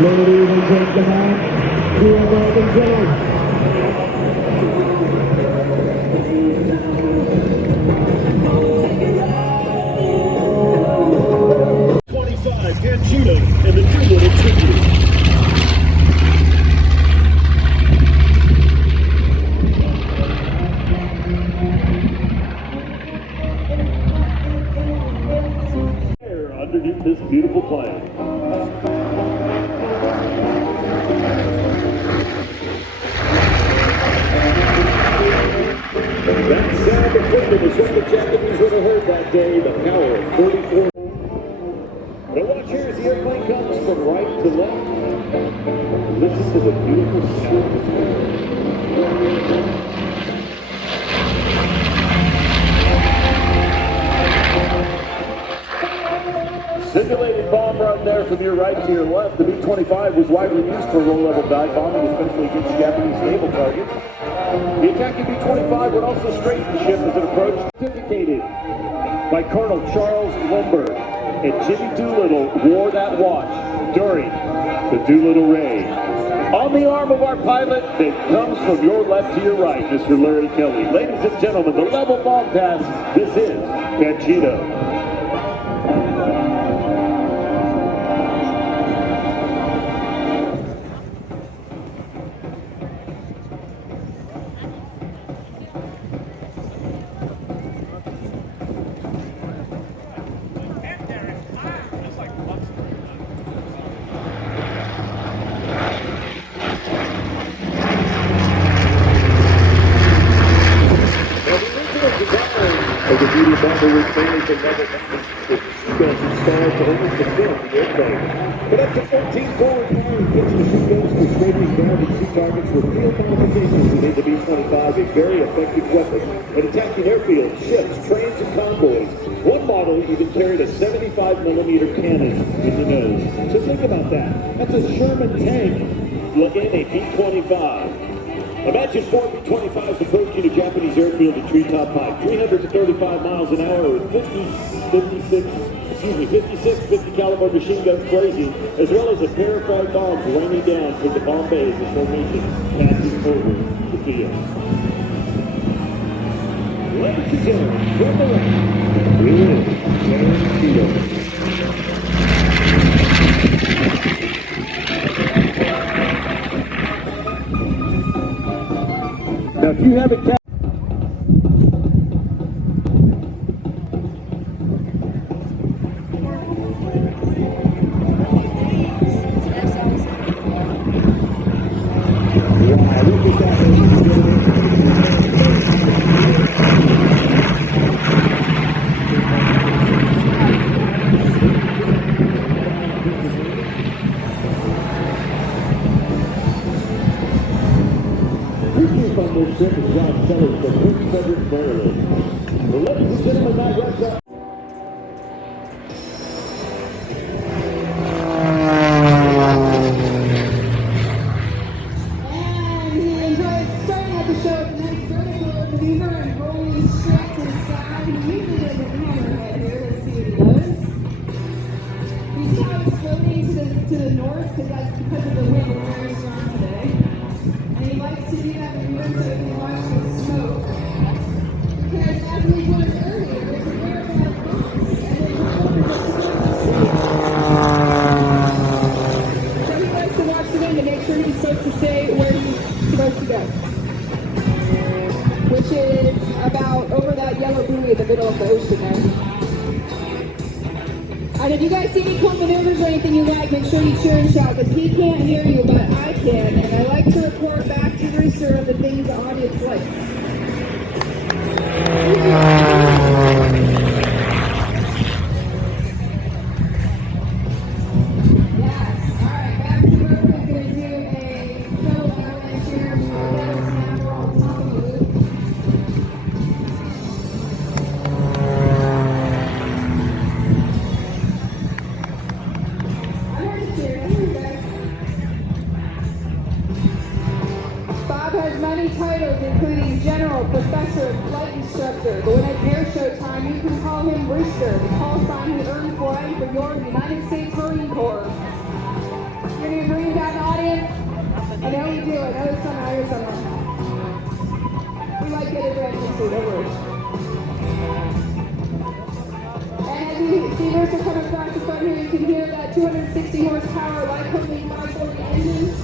Ladies and gentlemen, dear American Jones. 25, Panchito, and the two-little ticket. Underneath this beautiful plane. That sound of freedom is what the Japanese would have heard that day, the power of 44. But watch here as the airplane comes from right to left. Listen to the beautiful sound of freedom. Simulated bomb run there from your right to your left. The B25 was widely used for low-level dive bombing, especially against Japanese naval targets. The attacking B25 would also straighten the ship as it approached. Certificated by Colonel Charles Lindbergh, and Jimmy Doolittle wore that watch during the Doolittle raid. On the arm of our pilot that comes from your left to your right, Mr. Larry Kelly. Ladies and gentlemen, the level bomb pass, this is Panchito. The beauty bomber was mainly for level bombing, with seatbelts installed to almost defend the airplane. But up to 14 forward-firing picture seatbelts for straightening ground and sea targets with field modifications that made the B-25 a very effective weapon at attacking airfields, ships, trains, and convoys. One model even carried a 75mm cannon in the nose. So think about that. That's a Sherman tank in a B-25. Imagine 4 B-25s approaching a Japanese airfield at treetop height, 335 miles an hour with 56 50 caliber machine guns blazing, as well as a pair of fried bombs raining down from the bomb bay as the formation passes over the field. launches in from the left. Here is Aaron Field. Now, if you haven't catch on this trip is John Sellers from Prince Edward, Maryland. Well, ladies and gentlemen, that wraps up. And he enjoys starting out the show with a nice vertical maneuver and rolling straight to the side. He usually does a hammerhead here. Let's see what he does. He's now exploding to the north because of the wind. It's very strong today. And he likes to do that maneuver so he can watch the smoke. Because as we learned earlier, there's a aerobatic box, and there's a filter that's supposed to see. So he likes to watch the wind to make sure he's supposed to stay where he's supposed to go. Which is about over that yellow buoy in the middle of the ocean there. And if you guys see any cool maneuvers or anything you like, make sure you cheer and shout, because he can't hear you, but I can. And I like to report back to the rooster of the things the audience likes. Yes. All right, back to the road. I'm going to do a double avalanche here. Do a double snap roll top of the loop. Bob has many titles, including General, Professor, Flight Instructor. But when it's air show time, you can call him Rooster, the call sign he earned flying for your United States Marine Corps. Any Marines out in the audience? I know we do. I know there's some out here somewhere. We like getting red too, don't worry. And as you see Rooster coming across the front here, you can hear that 260 horsepower light-pumping 540 engine.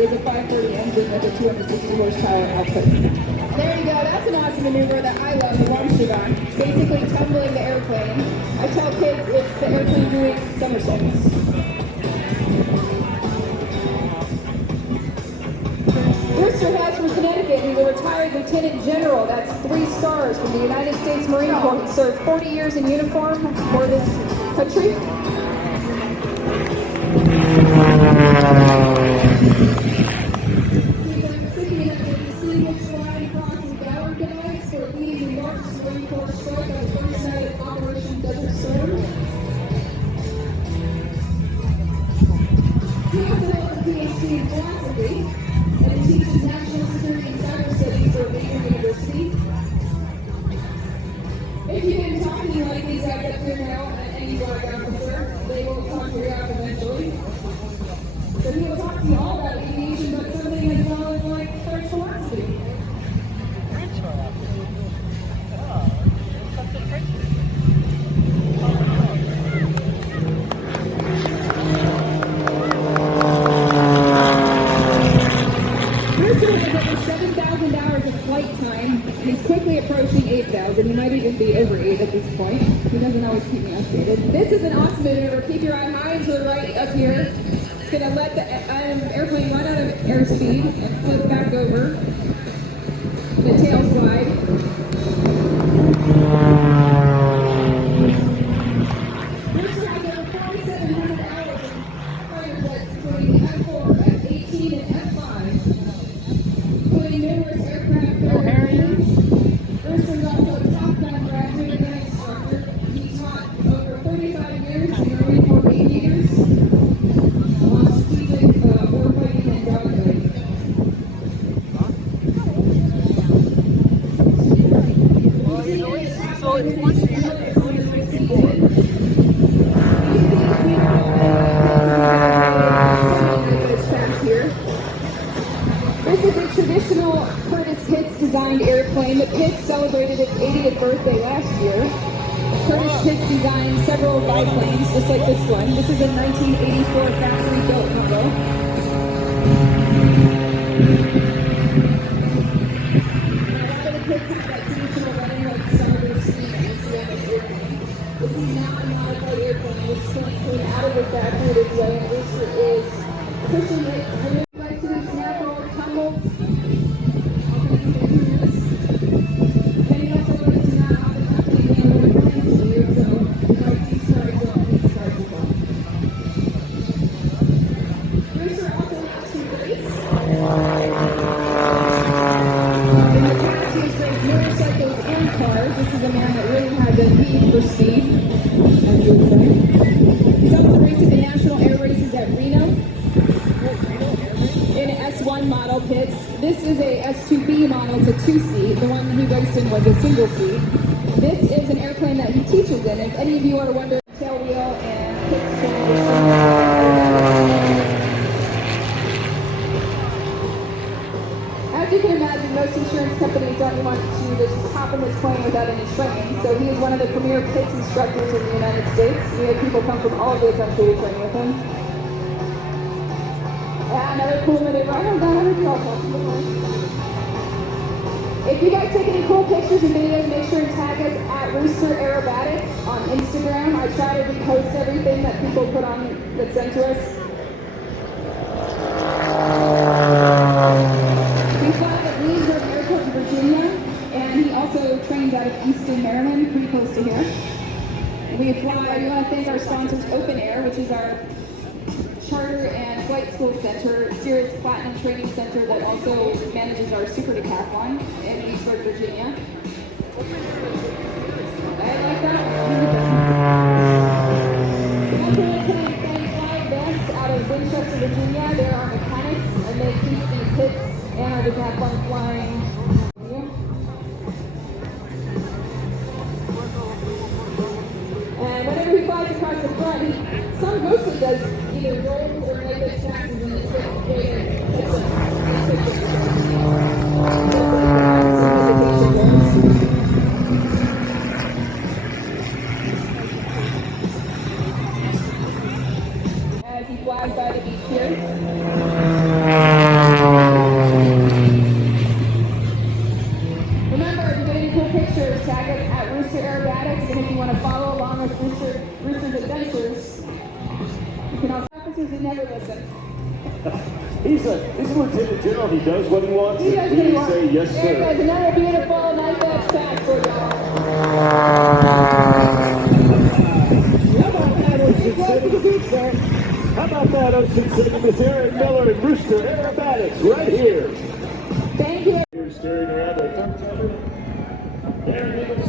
Is a 530 engine with a 260 horsepower output. There you go. That's an awesome maneuver that I love, the longitude on. Basically tumbling the airplane. I tell kids it's the airplane doing somersaults. Rooster has from Connecticut. He's a retired lieutenant general. That's 3 stars from the United States Marine Corps. He served 40 years in uniform for this country. If you didn't talk to you like these guys up here now, any flag officer, they will talk to you up eventually. So he will talk to you all about aviation, but something as well as like French philosophy. French philosophy? Oh, there's something French. Rooster has over 7,000 hours of flight time. He's quickly approaching 8,000. He might even be over 8 at this point. He doesn't always keep me updated. This is an awesome maneuver. Keep your eye high and to the right up here. It's going to let the airplane run out of airspeed and flip back over. The tail slide. Rooster has over 4,700 hours of fighter jets between the F4, F-18, and F-5. Including numerous aircraft carriers. Rooster is also a top gun graduate and instructor. He taught over 35 years in the Marine Corps aviators on strategic warfighting and dogfighting. biplanes, just like this one. This is a 1984 factory-built model. This is not a modified airplane. This plane came out of the factory this way, and this is pushing it. Like to do snap roll, tumble. And he also learns to not often actually be able to plane to you, so you might see stars up and stars as well. Rooster also has some race. In the past, he has raced motorcycles and cars. This is a man that really has a need for speed, as you would say. He's also raced at the National Air Races at Reno in S1 model kits. This is a S2B model. It's a two-seat. The one he raced in was a single seat. This is an airplane that he teaches in. If any of you are wondering, tail wheel and kick as you can imagine, most insurance companies don't want you to just hop in this plane without any training. So he is one of the premier PITS instructors in the United States. We have people come from all over the country to train with him. Yeah, another cool maneuver. I don't know how to do all that. If you guys take any cool pictures and videos, make sure and tag us at Rooster Aerobatics on Instagram. I try to repost everything that people put on that's sent to us. We fly at Leesburg Airport in Virginia, and he also trains out of Easton, Maryland, pretty close to here. We want to thank our sponsors, Open Air, which is our charter and flight school center, Sirius Platinum Training Center that also manages our Super Decathlon in Leesburg, Virginia. I like that. We also want to thank Fly Best out of Winchester, Virginia. They're our mechanics, and they keep the pits and our decathlon flying. And whenever he flies across the front, he mostly does either rolls or negative taxes in the trip. As he flies by the beach here. Remember, if you get any cool pictures, tag us at Rooster Aerobatics, and if you want to follow along with Rooster's adventures, you can also officers who never listen. He's a lieutenant general. He does what he wants. He does what he wants. Say yes, There sir. you go. Another beautiful night badge tag for y'all. How about that, Ocean City, Miss Erin Miller and Rooster Aerobatics right here. Thank you. You're staring around the third cover. There it is.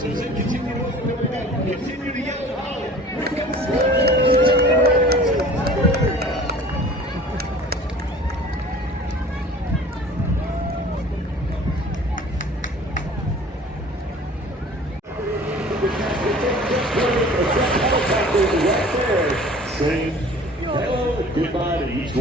Susan, continue to yell and holler. Saying hello and goodbye to each one.